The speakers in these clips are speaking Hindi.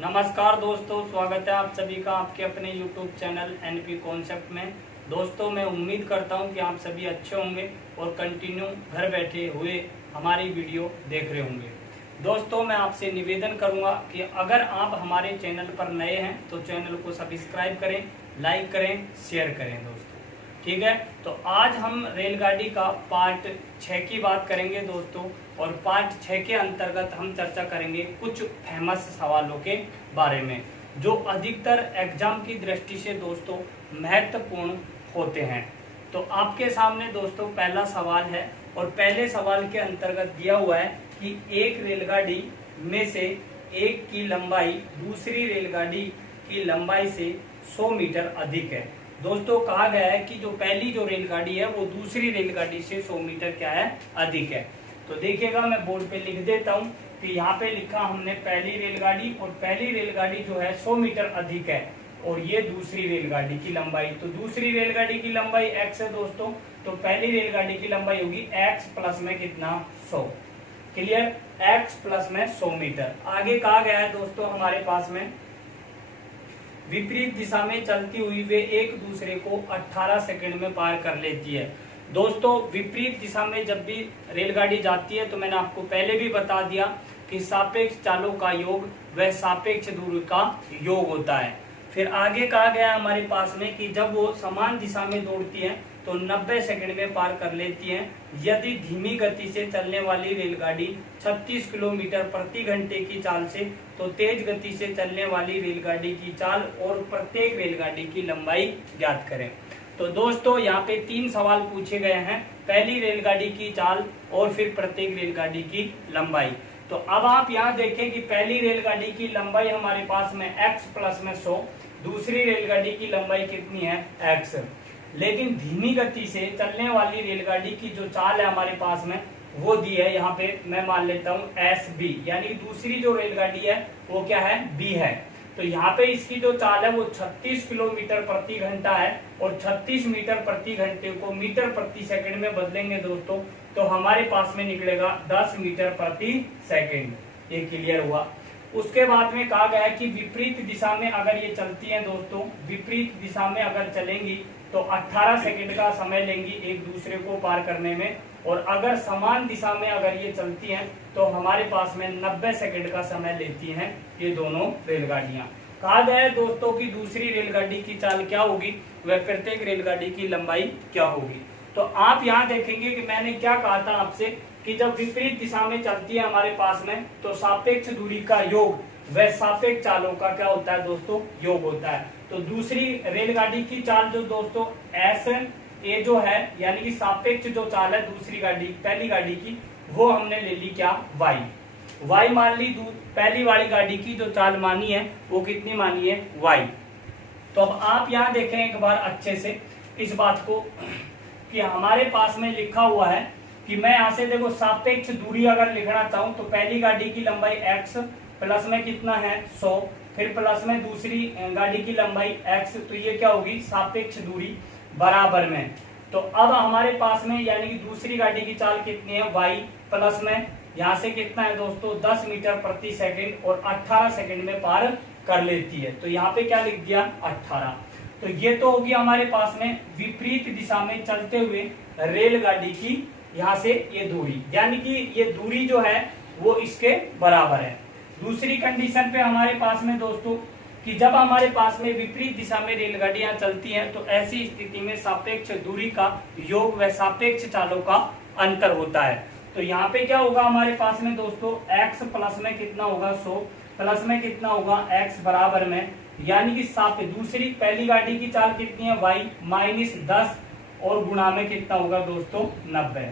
नमस्कार दोस्तों, स्वागत है आप सभी का आपके अपने YouTube चैनल एनपी कॉन्सेप्ट में। दोस्तों, मैं उम्मीद करता हूं कि आप सभी अच्छे होंगे और कंटिन्यू घर बैठे हुए हमारी वीडियो देख रहे होंगे। दोस्तों, मैं आपसे निवेदन करूंगा कि अगर आप हमारे चैनल पर नए हैं तो चैनल को सब्सक्राइब करें, लाइक करें, शेयर करें दोस्तों। ठीक है, तो आज हम रेलगाड़ी का पार्ट 6 की बात करेंगे दोस्तों। और पार्ट 6 के अंतर्गत हम चर्चा करेंगे कुछ फेमस सवालों के बारे में जो अधिकतर एग्जाम की दृष्टि से दोस्तों महत्वपूर्ण होते हैं। तो आपके सामने दोस्तों पहला सवाल है और पहले सवाल के अंतर्गत दिया हुआ है कि एक रेलगाड़ी में से एक की लंबाई दूसरी रेलगाड़ी की लंबाई से 100 मीटर अधिक है। दोस्तों, कहा गया है कि जो पहली जो रेलगाड़ी है वो दूसरी रेलगाड़ी से 100 मीटर क्या है, अधिक है। तो देखिएगा, मैं बोर्ड पे लिख देता हूँ कि यहाँ पे लिखा हमने पहली रेलगाड़ी, और पहली रेलगाड़ी जो है 100 मीटर अधिक है और ये दूसरी रेलगाड़ी की लंबाई। तो दूसरी रेलगाड़ी की लंबाई x है दोस्तों, तो पहली रेलगाड़ी की लंबाई होगी x प्लस में कितना, 100। क्लियर, x प्लस में 100 मीटर। आगे कहा गया है दोस्तों हमारे पास में विपरीत दिशा में चलती हुई वे एक दूसरे को 18 सेकंड में पार कर लेती है। दोस्तों, विपरीत दिशा में जब भी रेलगाड़ी जाती है तो मैंने आपको पहले भी बता दिया कि सापेक्ष चालों का योग वह सापेक्ष दूरी का योग होता है। फिर आगे कहा गया हमारे पास में कि जब वो समान दिशा में दौड़ती है तो 90 सेकंड में पार कर लेती हैं। यदि धीमी गति से चलने वाली रेलगाड़ी 36 किलोमीटर प्रति घंटे की चाल से, तो तेज गति से चलने वाली रेलगाड़ी की चाल और प्रत्येक रेलगाड़ी की लंबाई ज्ञात करें। तो दोस्तों, यहाँ पे 3 सवाल पूछे गए हैं, पहली रेलगाड़ी की चाल और फिर प्रत्येक रेलगाड़ी की लंबाई। तो अब आप यहाँ देखें कि पहली रेलगाड़ी की लंबाई हमारे पास में x प्लस में 100, दूसरी रेलगाड़ी की लंबाई कितनी है, x। लेकिन धीमी गति से चलने वाली रेलगाड़ी की जो चाल है हमारे पास में वो दी है, यहाँ पे मैं मान लेता हूँ SB, यानी दूसरी जो रेलगाड़ी है वो क्या है, B है। तो यहाँ पे इसकी जो चाल है वो 36 किलोमीटर प्रति घंटा है और 36 मीटर प्रति घंटे को मीटर प्रति सेकंड में बदलेंगे दोस्तों, तो हमारे पास में निकलेगा 10 मीटर प्रति सेकंड। ये क्लियर हुआ। उसके बाद में कहा गया है कि विपरीत दिशा में अगर ये चलती हैं दोस्तों, विपरीत दिशा में अगर चलेंगी तो 18 सेकंड का समय लेंगी एक दूसरे को पार करने में, और अगर समान दिशा में अगर ये चलती हैं तो हमारे पास में 90 सेकंड का समय लेती हैं ये दोनों रेलगाड़ियां। कहा गया है दोस्तों कि दूसरी रेलगाड़ी की चाल क्या होगी, वह प्रत्येक रेलगाड़ी की लंबाई क्या होगी। तो आप यहाँ देखेंगे कि मैंने क्या कहा था आपसे कि जब विपरीत दिशा में चलती है हमारे पास में तो सापेक्ष दूरी का योग वह सापेक्ष चालों का क्या होता है दोस्तों, योग होता है। तो दूसरी रेलगाड़ी की चाल जो दोस्तों एस ए जो है, यानी कि सापेक्ष जो चाल है दूसरी गाड़ी पहली गाड़ी की, वो हमने ले ली क्या, वाई मान ली। पहली वाली गाड़ी की जो चाल मानी है वो कितनी मानी है, वाई। तो अब आप यहाँ देखें एक बार अच्छे से इस बात को कि हमारे पास में लिखा हुआ है कि मैं यहाँ से देखो सापेक्ष दूरी अगर लिखना चाहूं तो पहली गाड़ी की लंबाई x प्लस में कितना है 100, फिर प्लस में दूसरी गाड़ी की लंबाई x, तो ये क्या होगी, सापेक्ष दूरी बराबर में। तो अब हमारे पास में यानी कि दूसरी गाड़ी की चाल कितनी है, y प्लस में यहाँ से कितना है दोस्तों 10 मीटर प्रति सेकंड और 18 सेकंड में पार कर लेती है। तो यहाँ पे क्या लिख दिया, 18। तो ये तो होगी हमारे पास में विपरीत दिशा में चलते हुए रेलगाड़ी की यहाँ से ये दूरी, यानी कि ये दूरी जो है वो इसके बराबर है। दूसरी कंडीशन पे हमारे पास में दोस्तों कि जब हमारे पास में विपरीत दिशा में रेलगाड़ियां चलती हैं तो ऐसी स्थिति में सापेक्ष दूरी का योग व सापेक्ष चालों का अंतर होता है। तो यहाँ पे क्या होगा हमारे पास में दोस्तों, x प्लस में कितना होगा 100, प्लस में कितना होगा x बराबर में, यानी कि दूसरी पहली गाड़ी की चाल कितनी है, y माइनस 10 और गुणा में कितना होगा दोस्तों 90।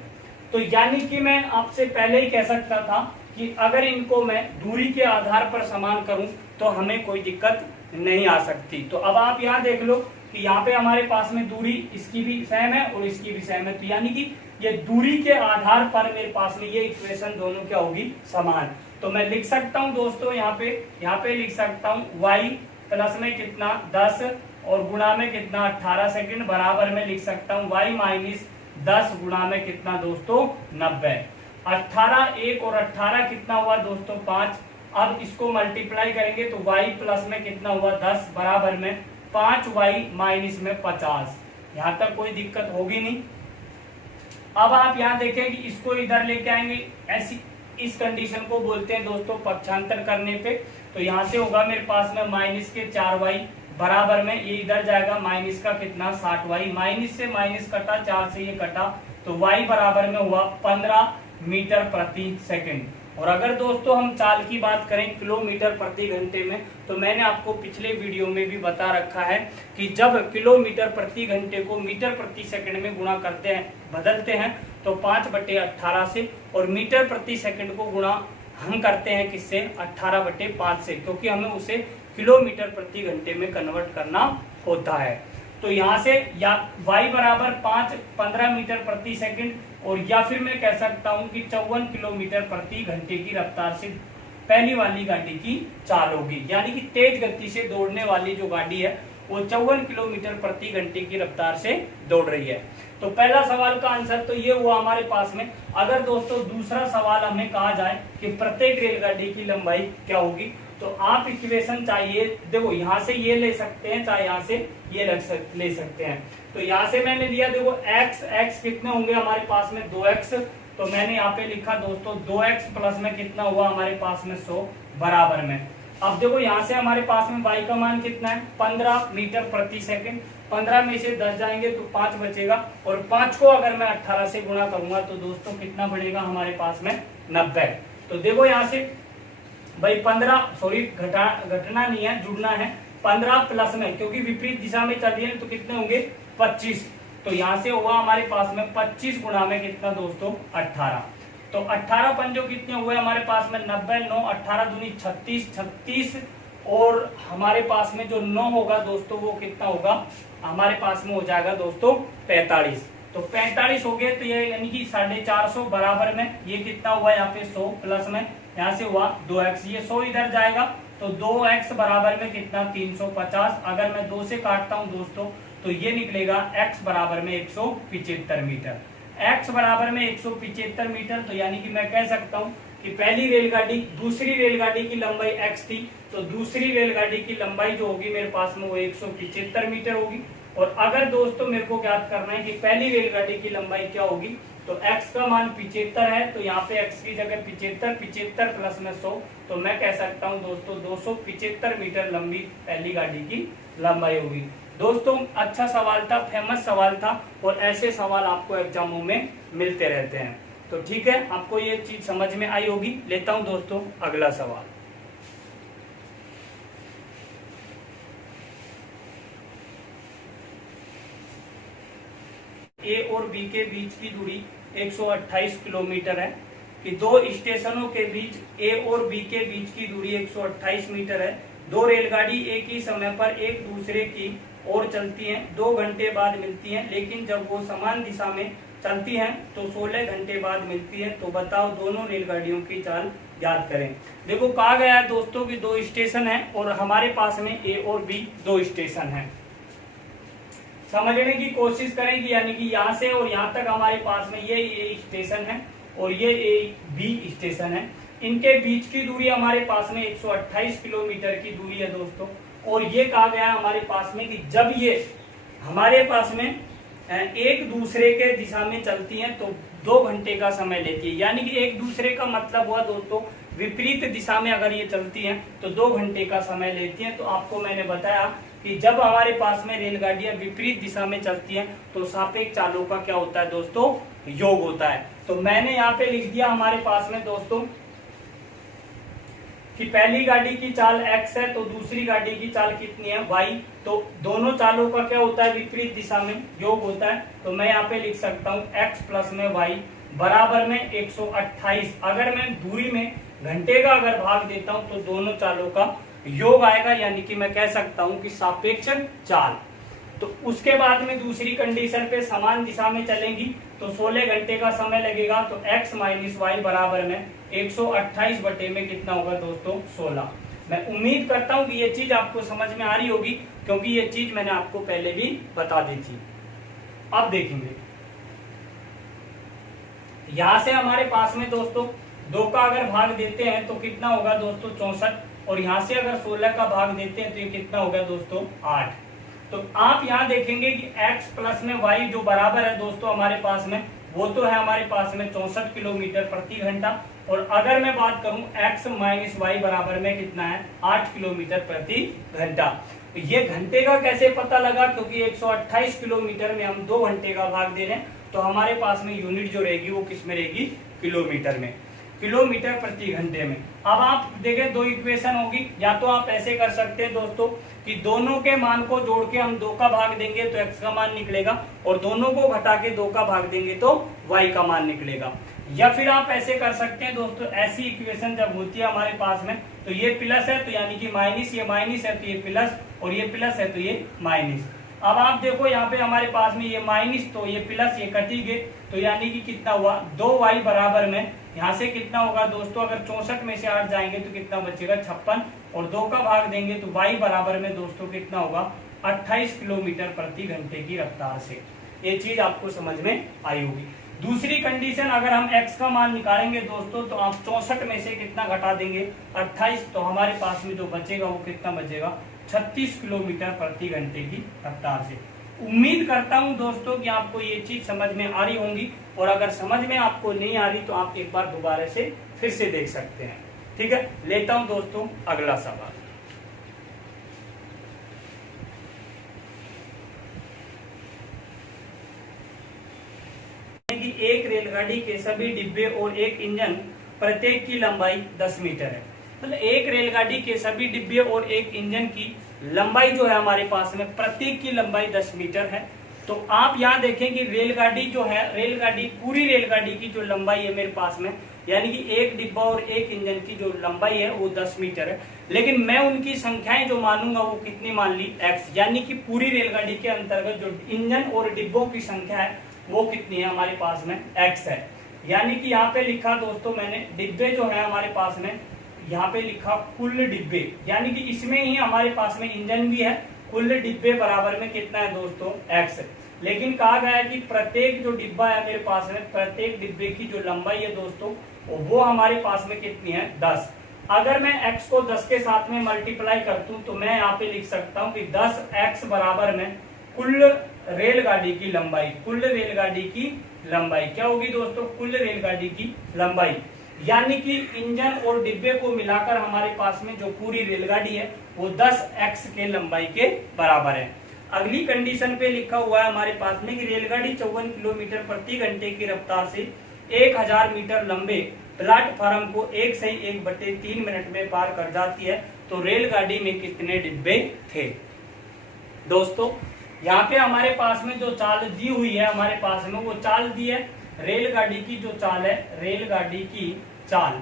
तो यानी कि मैं आपसे पहले ही कह सकता था कि अगर इनको मैं दूरी के आधार पर समान करूं तो हमें कोई दिक्कत नहीं आ सकती। तो अब आप यहाँ देख लो कि यहाँ पे हमारे पास में दूरी इसकी भी सेम है और इसकी भी सेम है, तो यानी कि ये दूरी के आधार पर मेरे पास में ये इक्वेशन दोनों क्या होगी, समान। तो मैं लिख सकता हूँ दोस्तों यहाँ पे लिख सकता हूँ y प्लस में कितना 10 और गुणा में कितना 18 सेकंड बराबर में लिख सकता हूँ y माइनस 10 गुणा में कितना दोस्तों 90। 18 1 और 18 कितना हुआ दोस्तों 5, अब इसको मल्टीप्लाई करेंगे तो y प्लस में कितना हुआ 10 बराबर में 5y माइनस में 50। यहां तक कोई दिक्कत होगी नहीं। अब आप यहां देखें कि इसको इधर लेके आएंगे, ऐसी इस कंडीशन को बोलते हैं दोस्तों पक्षांतर करने पे। तो यहां से होगा मेरे पास में माइनस के 4y बराबर में ये इधर जाएगा माइनस का कितना 60y, माइनस से माइनस कटा 4 से ये कटा तो y बराबर में हुआ 15 मीटर प्रति सेकंड। और अगर दोस्तों हम चाल की बात करें किलोमीटर प्रति घंटे में, तो मैंने आपको पिछले वीडियो में भी बता रखा है कि जब किलोमीटर प्रति घंटे को मीटर प्रति सेकंड में गुणा करते हैं बदलते हैं तो 5/18 से, और मीटर प्रति सेकंड को गुणा हम करते हैं किससे 18/5 से, क्योंकि हमें उसे किलोमीटर प्रति घंटे में कन्वर्ट करना होता है। तो यहाँ से या y बराबर 15 मीटर प्रति सेकंड, और या फिर मैं कह सकता हूं कि 54 किलोमीटर प्रति घंटे की रफ्तार से पहली वाली गाड़ी की चाल होगी। यानी कि तेज गति से दौड़ने वाली जो गाड़ी है वो 54 किलोमीटर प्रति घंटे की रफ्तार से दौड़ रही है। तो पहला सवाल का आंसर तो ये हुआ हमारे पास में। अगर दोस्तों दूसरा सवाल हमें कहा जाए कि प्रत्येक रेलगाड़ी की लंबाई क्या होगी, तो आप इक्वेशन चाहिए देखो यहाँ से ये ले सकते हैं, चाहे यहाँ से ये ले सकते हैं। तो यहाँ से मैंने लिया देखो x कितने होंगे हमारे पास में 2x, तो मैंने यहाँ पे लिखा दोस्तों 2x प्लस में कितना हुआ हमारे पास में 100 बराबर में। अब देखो यहाँ से हमारे पास में y का मान कितना है 15 मीटर प्रति सेकंड, 15 में से 10 जाएंगे तो 5 बचेगा, और 5 को अगर मैं 18 से गुणा करूंगा तो दोस्तों कितना बढ़ेगा हमारे पास में 90। तो देखो यहाँ से भाई 15 सॉरी घटना नहीं है जुड़ना है 15 प्लस में, क्योंकि विपरीत दिशा में चल रही है तो कितने होंगे 25। तो यहाँ से हुआ हमारे पास में 25 गुणा में कितना दोस्तों 18। तो 18 पंजो कितने हुए हमारे पास में 90, 9 18 दूनी 36, और हमारे पास में जो 9 होगा दोस्तों वो कितना होगा हमारे पास में हो जाएगा दोस्तों 45। तो 45 हो गए, तो ये यानी कि 450 बराबर में ये कितना हुआ यहाँ पे 100 प्लस में यहाँ से हुआ 2x, ये 100 इधर जाएगा तो 2x बराबर में कितना 350। अगर मैं 2 से काटता हूं दोस्तों तो ये निकलेगा x बराबर में 175 मीटर। x बराबर में 175 मीटर, तो यानी कि मैं कह सकता हूं कि पहली रेलगाड़ी दूसरी रेलगाड़ी की लंबाई x थी, तो दूसरी रेलगाड़ी की लंबाई जो होगी मेरे पास में वो 175 मीटर होगी। और अगर दोस्तों मेरे को ज्ञात करना है कि पहली रेलगाड़ी की लंबाई क्या होगी, तो x का मान 75 है, तो यहाँ पे x की जगह 75 प्लस में 100, तो मैं कह सकता हूँ दोस्तों 275 मीटर लंबी पहली गाड़ी की लंबाई होगी। दोस्तों अच्छा सवाल था, फेमस सवाल था, और ऐसे सवाल आपको एग्जामों में मिलते रहते हैं। तो ठीक है, आपको ये चीज समझ में आई होगी। लेता हूं दोस्तों अगला सवाल। ए और बी के बीच की दूरी 128 किलोमीटर है, कि दो स्टेशनों के बीच ए और बी के बीच की दूरी 128 मीटर है। दो रेलगाड़ी एक ही समय पर एक दूसरे की ओर चलती हैं, 2 घंटे बाद मिलती हैं, लेकिन जब वो समान दिशा में चलती हैं तो 16 घंटे बाद मिलती है। तो बताओ दोनों रेलगाड़ियों की चाल याद करें। देखो कहा गया है दोस्तों कि 2 स्टेशन है और हमारे पास में ए और बी 2 स्टेशन है। समझने की कोशिश करेंगे, यानी कि यहाँ से और यहाँ तक हमारे पास में ये ए स्टेशन है और ये ए बी स्टेशन है। इनके बीच की दूरी हमारे पास में 128 किलोमीटर की दूरी है दोस्तों। और ये कहा गया हमारे पास में कि जब ये हमारे पास में एक दूसरे के दिशा में चलती हैं तो 2 घंटे का समय लेती है। यानी कि एक दूसरे का मतलब हुआ दोस्तों विपरीत दिशा में अगर ये चलती हैं तो 2 घंटे का समय लेती हैं। तो आपको मैंने बताया कि जब हमारे पास में रेलगाड़ियां विपरीत दिशा में चलती हैं तो सापेक्ष चालों का क्या होता है दोस्तों, योग होता है। तो मैंने यहाँ पे लिख दिया हमारे पास में दोस्तों कि पहली गाड़ी की चाल x है तो दूसरी गाड़ी की चाल कितनी है y। तो दोनों चालों का क्या होता है, विपरीत दिशा में योग होता है। तो मैं यहाँ पे लिख सकता हूँ x प्लस में y बराबर में 128। अगर मैं दूरी में घंटे का अगर भाग देता हूँ तो दोनों चालों का योग आएगा, यानी कि मैं कह सकता हूँ कि सापेक्ष चाल। तो उसके बाद में दूसरी कंडीशन पे समान दिशा में चलेंगी तो 16 घंटे का समय लगेगा। तो x माइनस वाई बराबर में 128 बटे में कितना होगा दोस्तों 16। मैं उम्मीद करता हूं कि ये चीज आपको समझ में आ रही होगी, क्योंकि ये चीज मैंने आपको पहले भी बता दी थी। अब देखेंगे यहां से हमारे पास में दोस्तों 2 का अगर भाग देते हैं तो कितना होगा दोस्तों 64, और यहाँ से अगर 16 का भाग देते हैं तो ये कितना होगा दोस्तों 8। तो आप यहाँ देखेंगे कि x प्लस में y जो बराबर है दोस्तों हमारे पास में, वो तो है हमारे पास में 64 किलोमीटर प्रति घंटा, और अगर मैं बात करूं x माइनस वाई बराबर में कितना है 8 किलोमीटर प्रति घंटा। तो ये घंटे का कैसे पता लगा, क्योंकि 128 किलोमीटर में हम 2 घंटे का भाग दे रहे हैं, तो हमारे पास में यूनिट जो रहेगी वो किस में रहेगी, किलोमीटर में, किलोमीटर प्रति घंटे में। अब आप देखें 2 इक्वेशन होगी, या तो आप ऐसे कर सकते हैं दोस्तों कि दोनों के मान को जोड़ के हम 2 का भाग देंगे तो x का मान निकलेगा, और दोनों को घटा के 2 का भाग देंगे तो y का मान निकलेगा। या फिर आप ऐसे कर सकते हैं दोस्तों, ऐसी इक्वेशन जब होती है हमारे पास में, तो ये प्लस है तो यानी कि माइनस, ये माइनस है तो ये प्लस, और ये प्लस है तो ये माइनस। अब आप देखो यहाँ पे हमारे पास में ये माइनस तो ये प्लस, ये कटी गए, तो यानी कि कितना हुआ 2y बराबर में यहाँ से कितना होगा दोस्तों, अगर 64 में से 8 जाएंगे तो कितना बचेगा 56, और 2 का भाग देंगे तो y बराबर में दोस्तों कितना होगा 28 किलोमीटर प्रति घंटे की रफ्तार से। ये चीज आपको समझ में आई होगी। दूसरी कंडीशन, अगर हम x का मान निकालेंगे दोस्तों तो आप 64 में से कितना घटा देंगे 28, तो हमारे पास में जो बचेगा वो कितना बचेगा 36 किलोमीटर प्रति घंटे की रफ्तार से। उम्मीद करता हूं दोस्तों कि आपको ये चीज समझ में आ रही होंगी, और अगर समझ में आपको नहीं आ रही तो आप एक बार दोबारा से फिर से देख सकते हैं। ठीक है, लेता हूं दोस्तों अगला सवाल। कि एक रेलगाड़ी के सभी डिब्बे और एक इंजन प्रत्येक की लंबाई 10 मीटर है। मतलब एक रेलगाड़ी के सभी डिब्बे और एक इंजन की लंबाई जो है हमारे पास में, प्रत्येक की लंबाई 10 मीटर है। तो आप यहाँ देखें कि रेलगाड़ी जो है, रेलगाड़ी पूरी रेलगाड़ी की जो लंबाई है मेरे पास में, यानी कि एक डिब्बा और एक इंजन की जो लंबाई है वो 10 मीटर है, लेकिन मैं उनकी संख्याएं जो मानूंगा वो कितनी मान ली x, यानी कि पूरी रेलगाड़ी के अंतर्गत जो इंजन और डिब्बों की संख्या है वो कितनी है हमारे पास में x है। यानी कि यहाँ पे लिखा दोस्तों मैंने डिब्बे जो है हमारे पास में, यहाँ पे लिखा कुल डिब्बे, यानी कि इसमें ही हमारे पास में इंजन भी है। कुल डिब्बे बराबर में कितना है दोस्तों x, लेकिन कहा गया है कि प्रत्येक जो डिब्बा है मेरे पास में, प्रत्येक डिब्बे की जो लंबाई है दोस्तों वो हमारे पास में कितनी है 10। अगर मैं x को 10 के साथ में मल्टीप्लाई कर दूं तो मैं यहाँ पे लिख सकता हूँ कि 10x बराबर में कुल रेलगाड़ी की लंबाई, कुल रेलगाड़ी की लंबाई क्या होगी दोस्तों, कुल रेलगाड़ी की लंबाई, यानी कि इंजन और डिब्बे को मिलाकर हमारे पास में जो पूरी रेलगाड़ी है वो 10x के लंबाई के बराबर है। अगली कंडीशन पे लिखा हुआ है हमारे पास में कि रेलगाड़ी 54 किलोमीटर प्रति घंटे की रफ्तार से 1000 मीटर लंबे प्लेटफॉर्म को 1/3 मिनट में पार कर जाती है, तो रेलगाड़ी में कितने डिब्बे थे। दोस्तों यहाँ पे हमारे पास में जो चाल दी हुई है हमारे पास में, वो चाल दी है रेलगाड़ी की, जो चाल है रेलगाड़ी की चाल,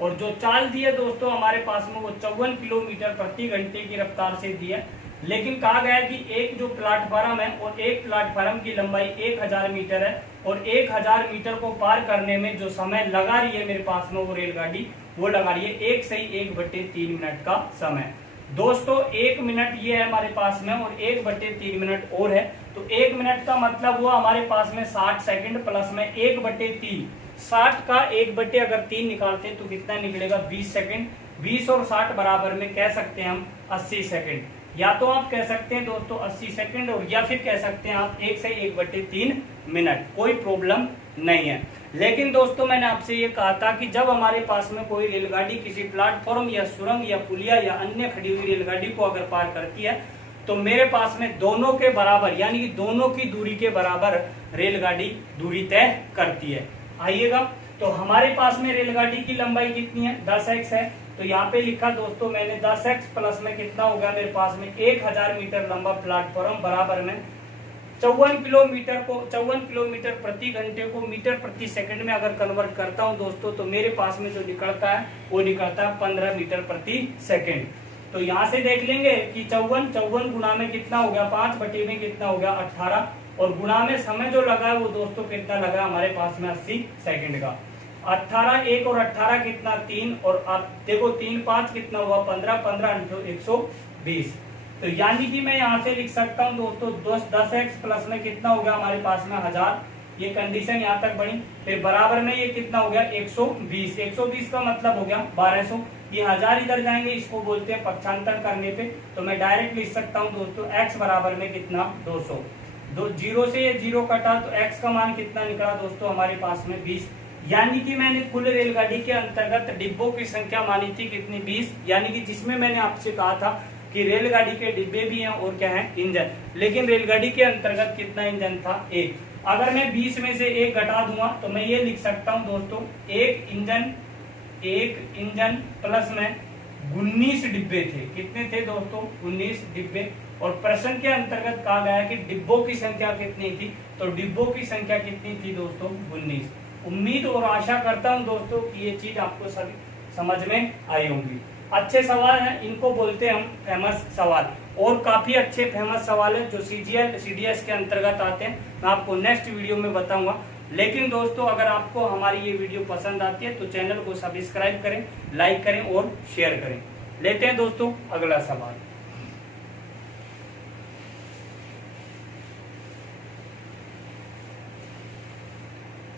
और जो चाल दी है दोस्तों हमारे पास में वो 54 किलोमीटर प्रति घंटे की रफ्तार से दी है। लेकिन कहा गया है कि एक जो प्लेटफॉर्म है और एक प्लेटफॉर्म की लंबाई 1000 मीटर है, और 1000 मीटर को पार करने में जो समय लगा रही है मेरे पास में वो रेलगाड़ी, वो लगा रही है 1/3 मिनट का समय। दोस्तों 1 मिनट ये है हमारे पास में, और 1/3 मिनट और है, तो 1 मिनट का मतलब हुआ हमारे पास में 60 सेकंड, प्लस में 1/3, 60 का 1/3 निकालते हैं तो कितना निकलेगा 20 सेकंड। 20 और 60 बराबर में कह सकते हैं हम 80 सेकंड। या तो आप कह सकते हैं दोस्तों 80 सेकंड, और या फिर कह सकते हैं आप 1 से 1/3 मिनट, कोई प्रॉब्लम नहीं है। लेकिन दोस्तों मैंने आपसे ये कहा था कि जब हमारे पास में कोई रेलगाड़ी किसी प्लेटफॉर्म या सुरंग या पुलिया या अन्य खड़ी हुई रेलगाड़ी को अगर पार करती है, तो मेरे पास में दोनों के बराबर, यानी कि दोनों की दूरी के बराबर रेलगाड़ी दूरी तय करती है। आइएगा, तो हमारे पास में रेलगाड़ी की लंबाई कितनी है 10x है, तो यहाँ पे लिखा दोस्तों मैंने 10x प्लस में कितना होगा मेरे पास में 1000 मीटर लंबा प्लेटफॉर्म बराबर में 54 किलोमीटर प्रति घंटे को मीटर प्रति सेकंड में अगर कन्वर्ट करता हूं दोस्तों, तो मेरे पास में जो निकलता है वो निकलता है 15 मीटर प्रति सेकंड। तो यहाँ से देख लेंगे कि 54 गुना में कितना हो गया 5 में कितना हो गया 18, और गुणा में समय जो लगा है वो दोस्तों कितना लगा हमारे पास में 80 सेकंड का। 18 1 और 18 कितना 3, और आप देखो 3 5 कितना हुआ 15, 15 120। तो यानी कि मैं यहाँ से लिख सकता हूँ दोस्तों 10x प्लस में कितना हो गया हमारे पास में 1000, ये कंडीशन यहाँ तक बनी। फिर बराबर में ये कितना हो गया 120, 120 का मतलब हो गया 1200। ये 1000 इधर जाएंगे, इसको बोलते हैं पक्षांतर करने पे। तो मैं डायरेक्ट लिख सकता हूँ दोस्तों x बराबर में कितना 200। जीरो से ये जीरो कटा तो x का मान कितना निकला दोस्तों हमारे पास में 20। यानी कि मैंने कुल रेलगाड़ी के अंतर्गत डिब्बों की संख्या मानी थी कितनी 20। यानी कि जिसमें मैंने आपसे कहा था कि रेलगाड़ी के डिब्बे भी हैं और क्या है इंजन, लेकिन रेलगाड़ी के अंतर्गत कितना इंजन था 1। अगर मैं 20 में से 1 घटा दूंगा तो मैं ये लिख सकता हूं दोस्तों एक इंजन प्लस में 19 डिब्बे थे। कितने थे दोस्तों 19 डिब्बे। और प्रश्न के अंतर्गत कहा गया कि डिब्बों की संख्या कितनी थी, तो डिब्बों की संख्या कितनी थी दोस्तों 19। उम्मीद और आशा करता हूं दोस्तों कि ये चीज आपको सभी समझ में आई होंगी। अच्छे सवाल हैं, इनको बोलते हैं हम फेमस सवाल। और काफी अच्छे फेमस सवाल है जो CDS के अंतर्गत आते हैं, मैं आपको नेक्स्ट वीडियो में बताऊंगा। लेकिन दोस्तों अगर आपको हमारी ये वीडियो पसंद आती है तो चैनल को सब्सक्राइब करें, लाइक करें और शेयर करें। लेते हैं दोस्तों अगला सवाल।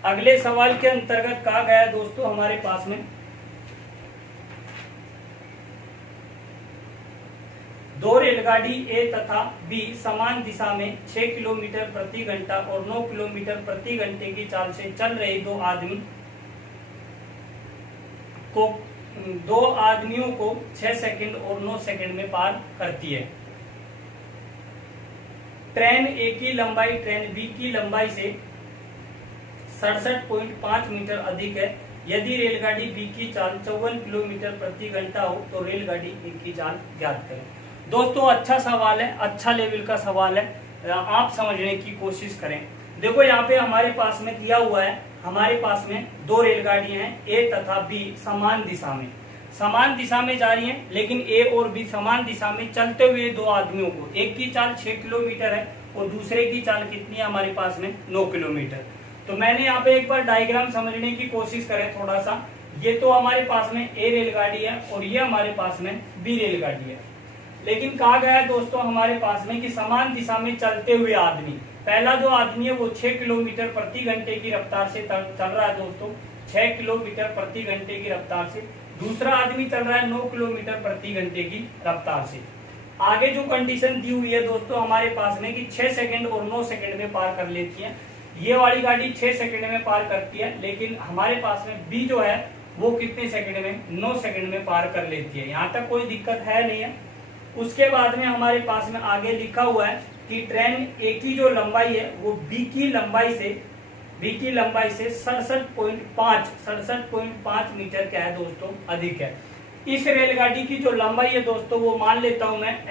अगले सवाल के अंतर्गत कहा गया दोस्तों हमारे पास में दो रेलगाड़ी A तथा B समान दिशा में 6 किलोमीटर प्रति घंटा और 9 किलोमीटर प्रति घंटे की चाल से चल रहे दो आदमियों को 6 सेकंड और 9 सेकंड में पार करती है। ट्रेन A की लंबाई ट्रेन B की लंबाई से 67.5 मीटर अधिक है। यदि रेलगाड़ी B की चाल 54 किलोमीटर प्रति घंटा हो तो रेलगाड़ी A की चाल ज्ञात करें। दोस्तों अच्छा सवाल है, अच्छा लेवल का सवाल है, आप समझने की कोशिश करें। देखो यहाँ पे हमारे पास में दिया हुआ है, हमारे पास में दो रेलगाड़ियां हैं A तथा B समान दिशा में जा रही हैं, लेकिन A और B समान दिशा में चलते हुए दो आदमियों को, एक की चाल 6 किलोमीटर है और दूसरे की चाल कितनी है हमारे पास में 9 किलोमीटर। तो मैंने यहाँ पे एक बार डायग्राम समझने की कोशिश करें थोड़ा सा। ये तो हमारे पास में A रेलगाड़ी है और ये हमारे पास में B रेलगाड़ी है। लेकिन कहा गया है दोस्तों हमारे पास में कि समान दिशा में चलते हुए आदमी, पहला जो आदमी है वो 6 किलोमीटर प्रति घंटे की रफ्तार से चल रहा है दोस्तों, 6 किलोमीटर प्रति घंटे की रफ्तार से। दूसरा आदमी चल रहा है 9 किलोमीटर प्रति घंटे की रफ्तार से। आगे जो कंडीशन दी हुई है दोस्तों हमारे पास में कि 6 सेकंड और 9 सेकंड में पार कर लेती है। ये वाली गाड़ी 6 सेकंड में पार करती है, लेकिन हमारे पास में B जो है वो कितने सेकंड में 9 सेकंड में पार कर लेती है। यहाँ तक कोई दिक्कत है नहीं है। उसके बाद में हमारे पास में आगे लिखा हुआ है कि ट्रेन A की जो लंबाई है वो B की लंबाई से 67.5 मीटर क्या है दोस्तों अधिक है। इस रेलगाड़ी की जो लंबाई है दोस्तों वो मान लेता हूं मैं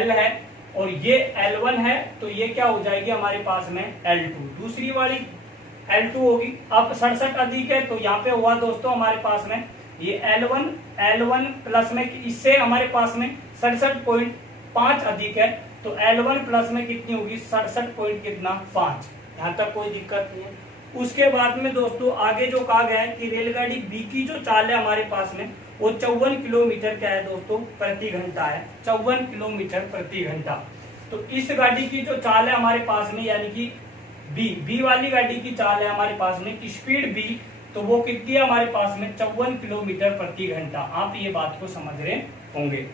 L है और ये L1 है, तो ये क्या हो जाएगी हमारे पास में L2, दूसरी वाली L2 होगी। अब 67 अधिक है तो यहाँ पे हुआ दोस्तों हमारे पास में ये L1 प्लस में, इससे हमारे पास में 67.5 अधिक है, तो L1 प्लस में कितनी होगी 67.5। यहाँ तक कोई दिक्कत नहीं है। उसके बाद में दोस्तों आगे जो कहा गया है कि रेलगाड़ी B की जो चाल है हमारे पास में वो 54 किलोमीटर क्या है दोस्तों प्रति घंटा है, 54 किलोमीटर प्रति घंटा। तो इस गाड़ी की जो चाल है हमारे पास में, यानी कि B वाली गाड़ी की चाल है हमारे पास में स्पीड B, तो वो कितनी है हमारे पास में 54 किलोमीटर प्रति घंटा। आप ये बात को समझ रहे होंगे।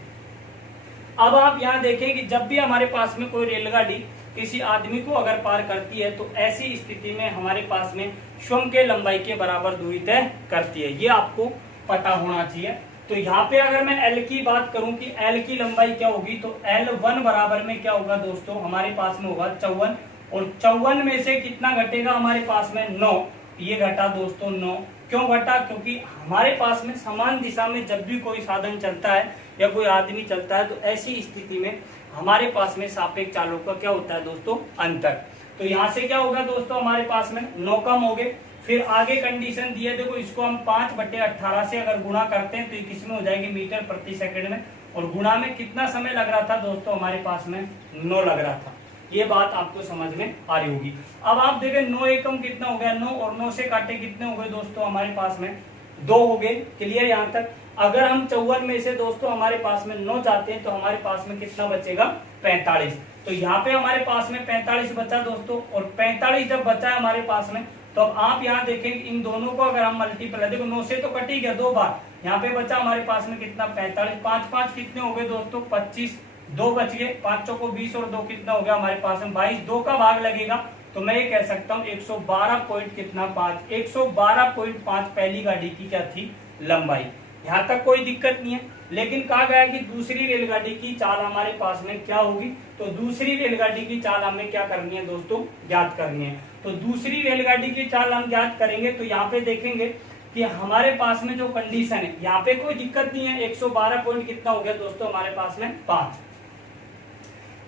अब आप यहाँ देखें कि जब भी हमारे पास में कोई रेलगाड़ी किसी आदमी को अगर पार करती है तो ऐसी स्थिति में हमारे पास में स्वयं के लंबाई के बराबर दूरी तय करती है, ये आपको पता होना चाहिए। तो यहाँ पे अगर मैं L की बात करूं कि L की लंबाई क्या होगी, तो L1 बराबर में क्या होगा दोस्तों हमारे पास में होगा 54, और 54 में से कितना घटेगा हमारे पास में 9, ये घटा दोस्तों 9। क्यों घटा? क्योंकि हमारे पास में समान दिशा में जब भी कोई साधन चलता है या कोई आदमी चलता है तो ऐसी स्थिति में हमारे पास में सापेक्ष चालों का क्या होता है दोस्तों अंतर। तो यहाँ से क्या होगा दोस्तों हमारे पास में 9 कम हो गए। फिर आगे कंडीशन दी है, देखो इसको हम 5/18 से अगर गुणा करते हैं तो ये किसमें हो जाएगी मीटर प्रति सेकंड में, और गुणा में कितना समय लग रहा था दोस्तों हमारे पास में 9 लग रहा था। ये बात आपको समझ में आ रही होगी। अब आप देखें 9 एकम कितना हो गया 9, और 9 से काटे कितने हो गए दोस्तों हमारे पास में 2 हो गए। क्लियर यहाँ तक? अगर हम 54 में से दोस्तों हमारे पास में 9 जाते हैं तो हमारे पास में कितना बचेगा, 45। तो यहाँ पे हमारे पास में 45 बचा दोस्तों, और 45 जब बचा है हमारे पास में, तो अब आप यहाँ देखेंगे इन दोनों को अगर हम मल्टीप्लाई, देखो 9 से तो कट ही गया 2 बार, यहाँ पे बचा हमारे पास में कितना, 45। 5 5 कितने हो गए दोस्तों, 25, 2 बच गए, 5 चौको 20 और 2 कितना हो गया हमारे पास में 22। 2 का भाग लगेगा तो मैं ये कह सकता हूँ 112 पॉइंट कितना 5, 112.5 पहली गाड़ी की क्या थी, लंबाई। यहाँ तक कोई दिक्कत नहीं है। लेकिन कहा गया कि दूसरी रेलगाड़ी की चाल हमारे पास में क्या होगी, तो दूसरी रेलगाड़ी की चाल हमें क्या करनी है दोस्तों, ज्ञात करनी है। तो दूसरी रेलगाड़ी की चाल हम ज्ञात करेंगे तो यहाँ पे देखेंगे कि हमारे पास में जो कंडीशन है, यहाँ पे कोई दिक्कत नहीं है। 112 पॉइंट कितना हो गया दोस्तों हमारे पास में 5।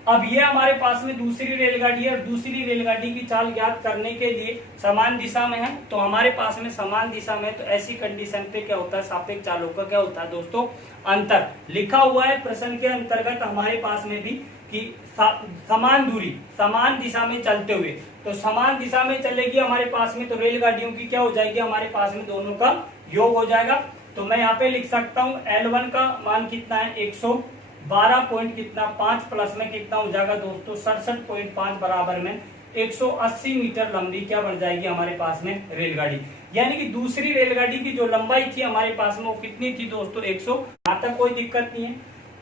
अब ये हमारे पास में दूसरी रेलगाड़ी है, और दूसरी रेलगाड़ी की चाल ज्ञात करने के लिए समान दिशा में है, तो हमारे पास में समान दिशा में, तो ऐसी कंडीशन पे क्या होता है, सापेक्ष चालों का क्या होता है दोस्तों, अंतर। लिखा हुआ है प्रश्न के अंतर्गत हमारे पास में भी कि समान दूरी समान दिशा में चलते हुए, तो समान दिशा में चलेगी हमारे पास में, तो रेलगाड़ियों की क्या हो जाएगी हमारे पास में, दोनों का योग हो जाएगा। तो मैं यहाँ पे लिख सकता हूँ L1 का मान कितना है, 112 पॉइंट कितना 5 प्लस में कितना हो जाएगा दोस्तों 67.5 बराबर में 180 मीटर लंबी क्या बन जाएगी हमारे पास में रेलगाड़ी। यानी कि दूसरी रेलगाड़ी की जो लंबाई थी हमारे पास में वो कितनी थी दोस्तों 100। यहाँ तक कोई दिक्कत नहीं है।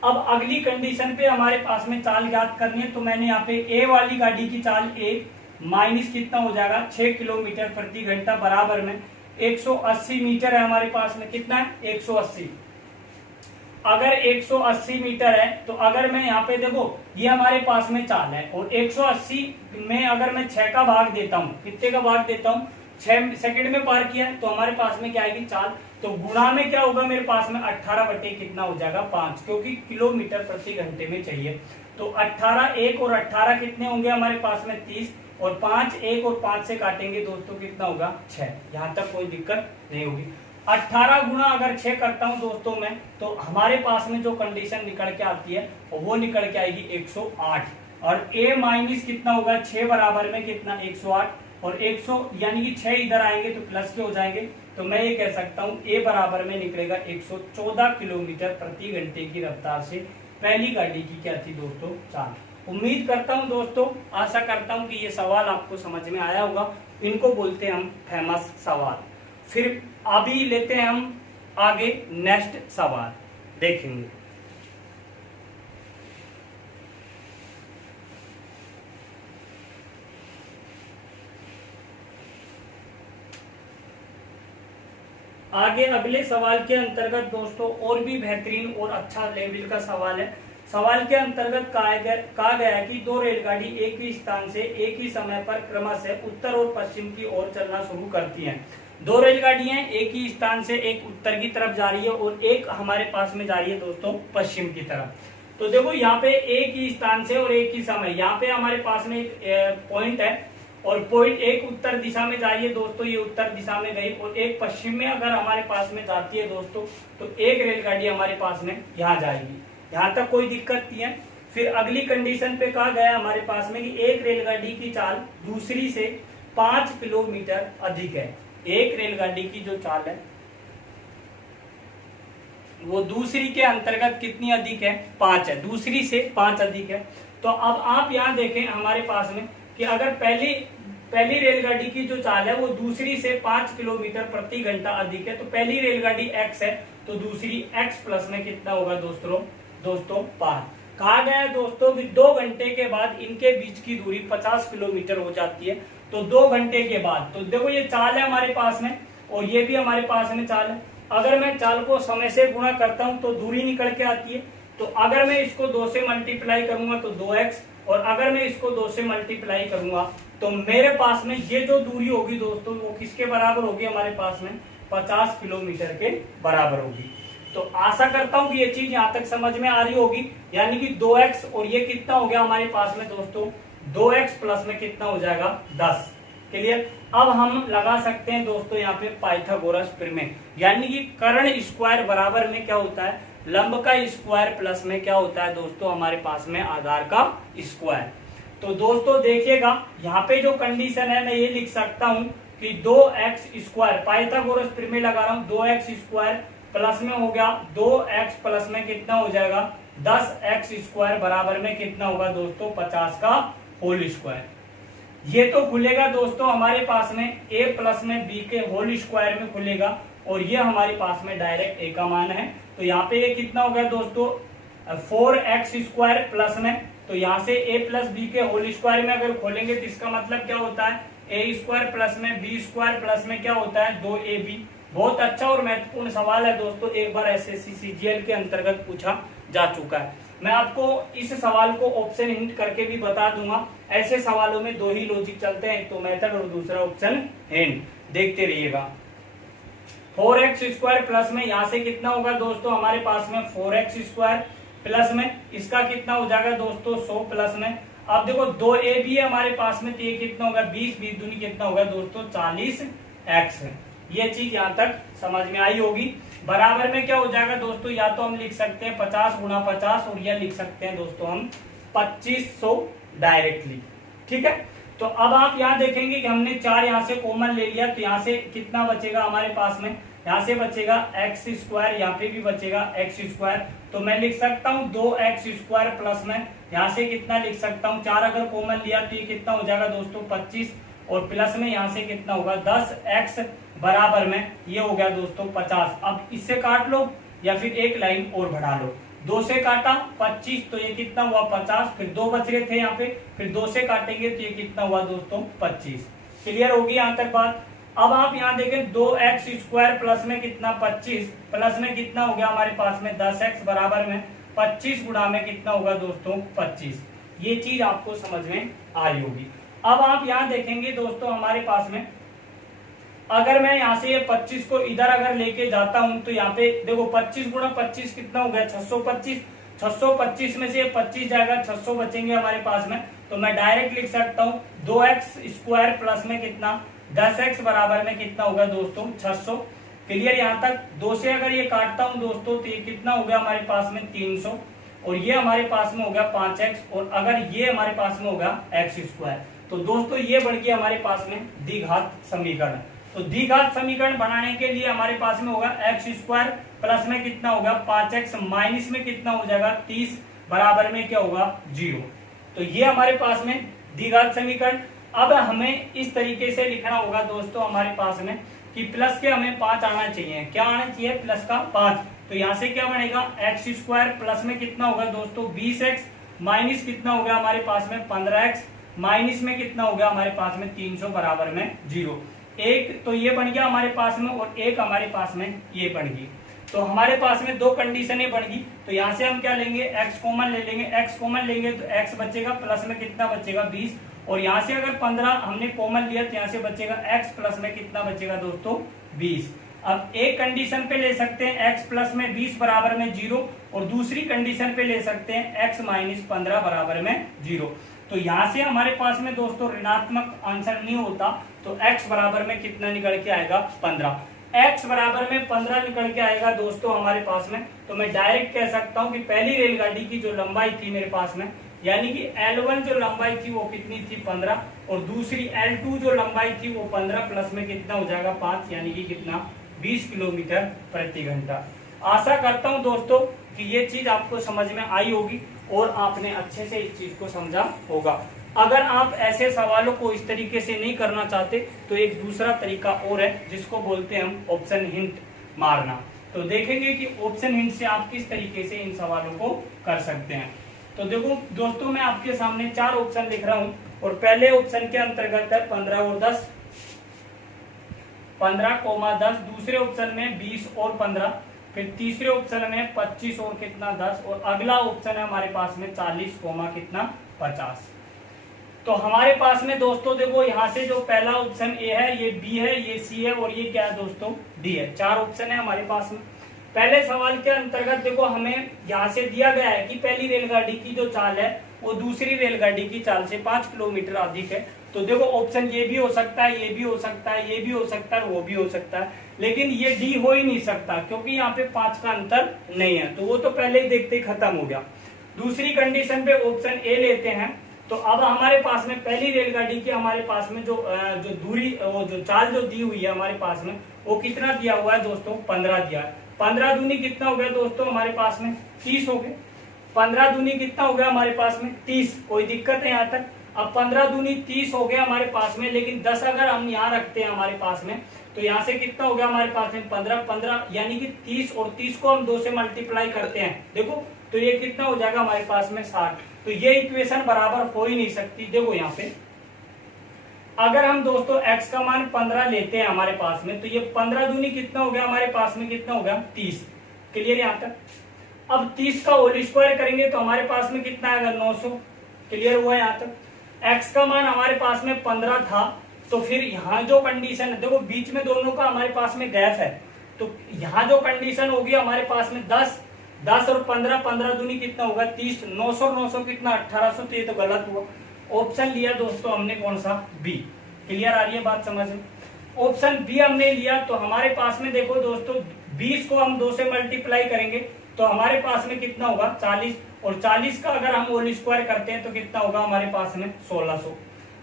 अब अगली कंडीशन पे हमारे पास में चाल ज्ञात करनी है, तो मैंने यहाँ पे ए वाली गाड़ी की चाल ए माइनस कितना हो जाएगा 6 किलोमीटर प्रति घंटा बराबर में 180 मीटर है हमारे पास में, कितना है 180। अगर 180 मीटर है तो अगर मैं यहाँ पे देखो ये हमारे पास में चाल है, और 180 में अगर मैं 6 का भाग देता हूँ, कितने का भाग देता हूँ 6 सेकंड में पार किया है, तो हमारे पास में क्या आएगी चाल, तो गुणा में क्या होगा मेरे पास में 18 बटे कितना हो जाएगा 5, क्योंकि किलोमीटर प्रति घंटे में चाहिए। तो 18 1 और 18 कितने होंगे हमारे पास में 30, और 5 1 और 5 से काटेंगे दोस्तों कितना होगा 6। यहाँ तक कोई दिक्कत नहीं होगी। 18 गुना अगर 6 करता हूं दोस्तों मैं, तो हमारे पास में जो कंडीशन निकल के आती है वो निकल के आएगी 108, और a माइनस कितना होगा 6 बराबर में कितना 108, और 100 यानी कि 6 इधर आएंगे तो प्लस के हो जाएंगे, तो मैं ये कह सकता हूं a बराबर में निकलेगा 114 किलोमीटर प्रति घंटे की रफ्तार से पहली गाड़ी की क्या थी दोस्तों चाल। उम्मीद करता हूं दोस्तों, आशा करता हूं कि ये सवाल आपको समझ में आया होगा। इनको बोलते हैं हम फेमस सवाल। फिर अभी लेते हैं हम आगे नेक्स्ट सवाल देखेंगे। आगे अगले सवाल के अंतर्गत दोस्तों और भी बेहतरीन और अच्छा लेवल का सवाल है। सवाल के अंतर्गत कहा गया कि दो रेलगाड़ी एक ही स्थान से एक ही समय पर क्रमशः उत्तर और पश्चिम की ओर चलना शुरू करती हैं। दो रेलगाड़ियां एक ही स्थान से, एक उत्तर की तरफ जा रही है और एक हमारे पास में जा रही है दोस्तों पश्चिम की तरफ। तो देखो यहाँ पे एक ही स्थान से और एक ही समय, यहाँ पे हमारे पास में एक पॉइंट है, और पॉइंट एक उत्तर दिशा में जा रही है दोस्तों, ये उत्तर दिशा में गई, और एक पश्चिम में अगर हमारे पास में जाती है दोस्तों, तो एक रेलगाड़ी हमारे पास में यहाँ जाएगी। यहाँ तक कोई दिक्कत नहीं है। फिर अगली कंडीशन पे कहा गया हमारे पास में कि एक रेलगाड़ी की चाल दूसरी से 5 किलोमीटर अधिक है। एक रेलगाड़ी की जो चाल है वो दूसरी के अंतर्गत कितनी अधिक है, 5 है, दूसरी से 5 अधिक है। तो अब आप यहाँ देखें हमारे पास में कि अगर पहली रेलगाड़ी की जो चाल है वो दूसरी से 5 किलोमीटर प्रति घंटा अधिक है, तो पहली रेलगाड़ी x है तो दूसरी x प्लस में कितना होगा दोस्तों पार। कहा गया है दोस्तों कि 2 घंटे के बाद इनके बीच की दूरी 50 किलोमीटर हो जाती है। तो 2 घंटे के बाद, तो देखो ये चाल है हमारे पास में और ये भी हमारे पास में चाल है। अगर मैं चाल को समय से गुणा करता हूं तो दूरी निकल के आती है। तो अगर मैं इसको 2 से मल्टीप्लाई करूंगा तो 2x, और अगर मैं इसको 2 से मल्टीप्लाई करूंगा तो मेरे पास में ये जो दूरी होगी दोस्तों वो किसके बराबर होगी, हमारे पास में 50 किलोमीटर के बराबर होगी। तो आशा करता हूं कि ये चीज यहाँ तक समझ में आ रही होगी। यानी कि 2x और ये कितना हो गया हमारे पास में दोस्तों 2x प्लस में कितना हो जाएगा 10। क्लियर। अब हम लगा सकते हैं दोस्तों यहाँ पे पाइथागोरस प्रमेय, यानी कि कर्ण स्क्वायर बराबर में क्या होता है, लंब का स्क्वायर प्लस में क्या होता है दोस्तों हमारे पास में आधार का स्क्वायर। तो दोस्तों देखिएगा यहाँ पे जो कंडीशन है मैं ये लिख सकता हूँ कि 2x स्क्वायर, पाइथागोरस प्रमेय लगा रहा हूँ, 2x स्क्वायर प्लस में हो गया 2x प्लस में कितना हो जाएगा 10x² बराबर में कितना होगा दोस्तों 50 का होल स्क्वायर। ये तो खुलेगा दोस्तों हमारे पास में a प्लस में b के होल स्क्वायर में खुलेगा, और ये हमारे पास में डायरेक्ट a का मान है। तो यहाँ पे ये कितना हो गया दोस्तों 4x² प्लस में, तो यहाँ से a प्लस बी के होल स्क्वायर में अगर खोलेंगे तो इसका मतलब क्या होता है a² प्लस में b² प्लस में क्या होता है 2ab। बहुत अच्छा और महत्वपूर्ण सवाल है दोस्तों, एक बार एसएससी सीजीएल के अंतर्गत पूछा जा चुका है। मैं आपको इस सवाल को ऑप्शन हिंट करके भी बता दूंगा। ऐसे सवालों में दो ही लॉजिक चलते हैं, तो मेथड और दूसरा ऑप्शन हिंट, देखते रहिएगा। 4x² प्लस में यहाँ से कितना होगा दोस्तों हमारे पास में 4x² प्लस में इसका कितना हो जाएगा दोस्तों 100 प्लस में। अब देखो 2ab है हमारे पास में, तो ये कितना होगा 20 दूनी कितना होगा दोस्तों 40x। ये चीज यहाँ तक समझ में आई होगी। बराबर में क्या हो जाएगा दोस्तों, या तो हम लिख सकते हैं 50 गुणा 50, और यह लिख सकते हैं दोस्तों हम 2500 डायरेक्टली। ठीक है, तो अब आप यहाँ देखेंगे कि हमने 4 यहाँ से कॉमन ले लिया, तो यहाँ से कितना बचेगा हमारे पास में, यहाँ से बचेगा x², यहाँ पे भी बचेगा x²। तो मैं लिख सकता हूँ 2x² प्लस में यहाँ से कितना लिख सकता हूँ 4 अगर कॉमन लिया तो ये कितना हो जाएगा दोस्तों 25, और प्लस में यहाँ से कितना होगा 10x बराबर में ये हो गया दोस्तों 50। अब इससे काट लो या फिर एक लाइन और बढ़ा लो। 2 से काटा 25, तो ये कितना हुआ 50, फिर 2 बच रहे थे यहाँ पे, फिर 2 से काटेंगे तो ये कितना हुआ दोस्तों 25। क्लियर होगी यहाँ तक बात। अब आप यहाँ देखें 2x² प्लस में कितना 25 प्लस में कितना हो गया हमारे पास में 10x बराबर में 25 गुणा में कितना होगा दोस्तों 25। ये चीज आपको समझ में आई होगी। अब आप यहाँ देखेंगे दोस्तों हमारे पास में अगर मैं यहाँ से ये 25 को इधर अगर लेके जाता हूं तो यहाँ पे देखो 25 गुणा 25 कितना हो गया 625। 625 में से ये 25 जाएगा, 600 बचेंगे हमारे पास में। तो मैं डायरेक्ट लिख सकता हूँ 2x² प्लस में कितना 10x बराबर में कितना होगा दोस्तों 600। क्लियर यहाँ तक। 2 से अगर ये काटता हूँ दोस्तों तो ये कितना हो गया हमारे पास में 300, और ये हमारे पास में हो गया 5x, और अगर ये हमारे पास में होगा x²। तो दोस्तों ये बढ़ गया हमारे पास में द्विघात समीकरण। तो द्विघात समीकरण बनाने के लिए हमारे पास में होगा x² प्लस में कितना होगा 5x माइनस में कितना हो जाएगा 30 बराबर में क्या होगा 0। तो ये हमारे पास में द्विघात समीकरण। अब हमें इस तरीके से लिखना होगा दोस्तों हमारे पास में कि प्लस के हमें 5 आना चाहिए। क्या आना चाहिए प्लस का 5। तो यहाँ से क्या बनेगा x² प्लस में कितना होगा दोस्तों 20x माइनस कितना होगा हमारे पास में 15x माइनस में कितना होगा हमारे पास में 300 बराबर में 0। एक तो ये बन गया हमारे पास में, और एक हमारे पास में ये बन गई। तो हमारे पास में 2 कंडीशनें बन गई। तो यहाँ से हम क्या लेंगे x कॉमन ले लेंगे। x कॉमन लेंगे तो x बचेगा, प्लस में कितना बचेगा 20, और यहाँ से अगर 15 हमने कॉमन लिया तो यहाँ से बचेगा x प्लस में कितना बचेगा दोस्तों 20। अब एक कंडीशन पे ले सकते हैं x प्लस में 20 बराबर में 0, और दूसरी कंडीशन पे ले सकते हैं x माइनस 15 बराबर में 0। तो यहाँ से हमारे पास में दोस्तों ऋणात्मक आंसर नहीं होता, तो x बराबर में कितना निकल के आएगा 15। x बराबर में 15 निकल के आएगा दोस्तों हमारे पास में। तो मैं डायरेक्ट कह सकता हूँ कि पहली रेलगाड़ी की जो लंबाई थी मेरे पास में, यानी कि L1 जो लंबाई थी वो कितनी थी 15, और दूसरी L2 जो लंबाई थी वो 15 प्लस में कितना हो जाएगा 5, यानी कि कितना 20 किलोमीटर प्रति घंटा। आशा करता हूं दोस्तों कि ये चीज आपको समझ में आई होगी और आपने अच्छे से इस चीज को समझा होगा। अगर आप ऐसे सवालों को इस तरीके से नहीं करना चाहते तो एक दूसरा तरीका और है जिसको बोलते हैं हम ऑप्शन हिंट मारना। तो देखेंगे कि ऑप्शन हिंट से आप किस तरीके से इन सवालों को कर सकते हैं। तो देखो दोस्तों, मैं आपके सामने 4 ऑप्शन लिख रहा हूं, और पहले ऑप्शन के अंतर्गत है 15 और 10, 15,10। दूसरे ऑप्शन में 20 और 15, फिर तीसरे ऑप्शन में 25 और कितना 10, और अगला ऑप्शन है हमारे पास में 40, कितना 50। तो हमारे पास में दोस्तों देखो, यहाँ से जो पहला ऑप्शन ए है, ये बी है, ये सी है, और ये क्या है दोस्तों डी है। 4 ऑप्शन है हमारे पास में। पहले सवाल के अंतर्गत देखो, हमें यहाँ से दिया गया है कि पहली रेलगाड़ी की जो चाल है वो दूसरी रेलगाड़ी की चाल से 5 किलोमीटर अधिक है। तो देखो ऑप्शन ये भी हो सकता है, ये भी हो सकता है, ये भी हो सकता है, वो भी हो सकता है, लेकिन ये डी हो ही नहीं सकता क्योंकि यहाँ पे 5 का अंतर नहीं है। तो वो तो पहले ही देखते ही खत्म हो गया। दूसरी कंडीशन पे ऑप्शन ए लेते हैं। तो अब हमारे पास में पहली रेलगाड़ी की हमारे पास में जो दूरी, वो जो चाल जो दी हुई है हमारे पास में, वो कितना दिया हुआ है दोस्तों 15 दिया है। 15 दूनी कितना हो गया दोस्तों हमारे पास में 30 हो गए। 15 दूनी कितना हो गया हमारे पास में 30, कोई दिक्कत है यहाँ तक। अब 15 दूनी 30 हो गया हमारे पास में, लेकिन 10 अगर हम यहाँ रखते हैं हमारे पास में, तो यहाँ से कितना हो गया हमारे पास में 15 15, यानी कि 30 और 30 को हम 2 से मल्टीप्लाई करते हैं देखो, तो ये कितना हो जाएगा हमारे पास में 60। तो ये इक्वेशन बराबर हो ही नहीं सकती। देखो यहाँ पे अगर हम दोस्तों x का मान 15 लेते हैं हमारे पास में, तो ये 15 दूनी कितना हो गया हमारे पास में, कितना हो गया 30। क्लियर यहाँ तक। अब 30 का होल स्क्वायर करेंगे तो हमारे पास में कितना आएगा 900। क्लियर हुआ यहाँ तक। x का मान हमारे पास में 15 था, तो फिर यहाँ जो कंडीशन है देखो, बीच में दोनों का हमारे पास में गैप है, तो यहाँ जो कंडीशन होगी हमारे पास में 10 और 15, 15 दूनी कितना होगा 30, 900 और 900 कितना 1800, तो ये तो गलत हुआ। ऑप्शन लिया दोस्तों हमने कौन सा, बी। क्लियर आ रही है बात समझ में। ऑप्शन बी हमने लिया, तो हमारे पास में देखो दोस्तों 20 को हम 2 से मल्टीप्लाई करेंगे तो हमारे पास में कितना होगा 40, और 40 का अगर हम होल स्क्वायर करते हैं तो कितना होगा हमारे पास में 1600।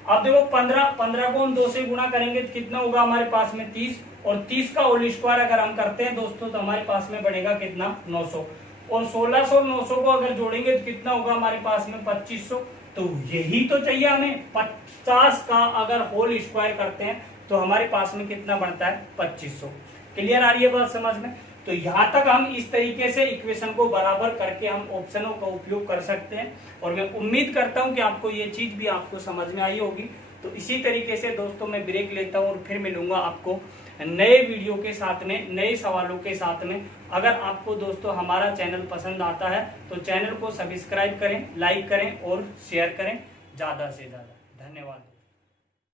अब देखो 15 को हम 2 से गुणा करेंगे तो कितना होगा हमारे पास में 30, और 30 का होल स्क्वायर अगर हम करते हैं दोस्तों तो हमारे पास में बढ़ेगा कितना 900, और 1600 और 900 को अगर जोड़ेंगे तो कितना होगा हमारे पास में 2500। तो यही तो चाहिए हमें, 50 का अगर होल स्क्वायर करते हैं तो हमारे पास में कितना बनता है 2500। क्लियर आ रही है बात समझ में। तो यहाँ तक हम इस तरीके से इक्वेशन को बराबर करके हम ऑप्शनों का उपयोग कर सकते हैं, और मैं उम्मीद करता हूँ कि आपको ये चीज भी आपको समझ में आई होगी। तो इसी तरीके से दोस्तों मैं ब्रेक लेता हूँ और फिर मिलूंगा आपको नए वीडियो के साथ में, नए सवालों के साथ में। अगर आपको दोस्तों हमारा चैनल पसंद आता है तो चैनल को सब्सक्राइब करें, लाइक करें और शेयर करें ज्यादा से ज्यादा। धन्यवाद।